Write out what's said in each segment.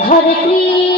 ঘরে প্রিয়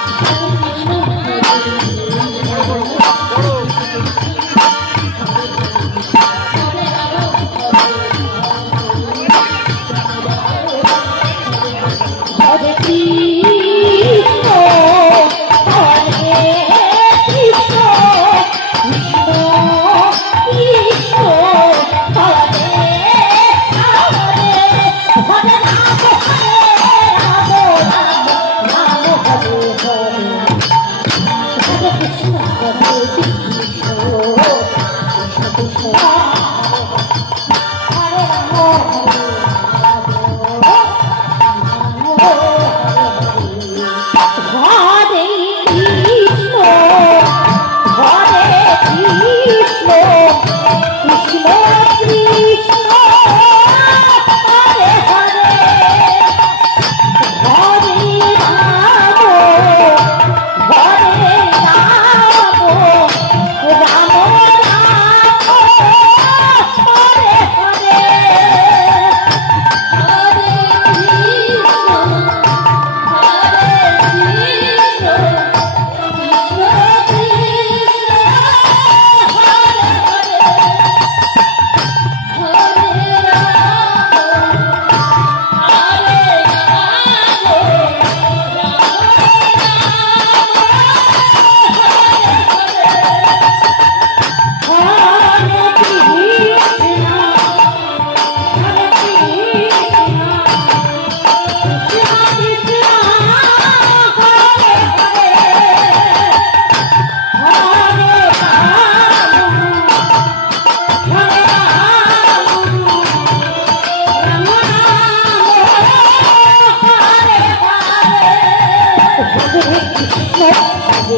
Oh, no, no,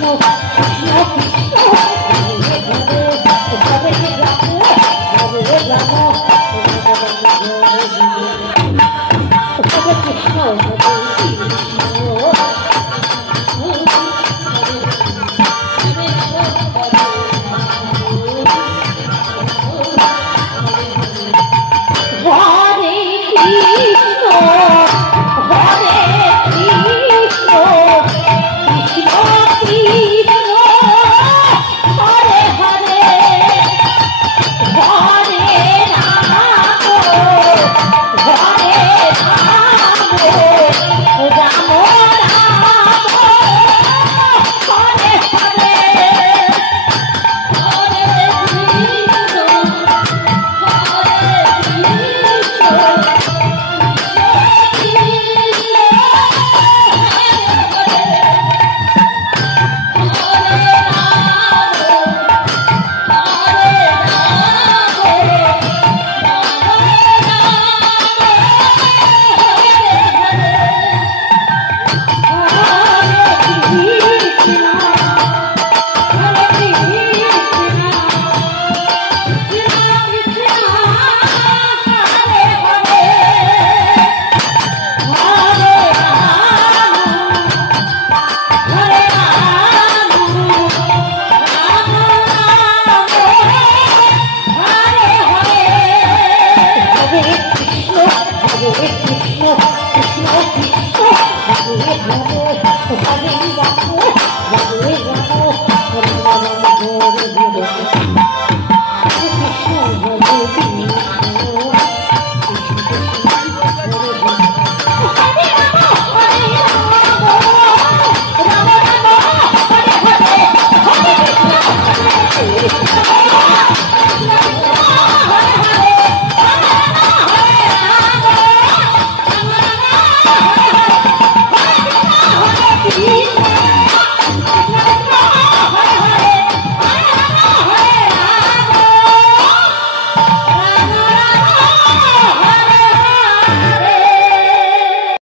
no, no, no.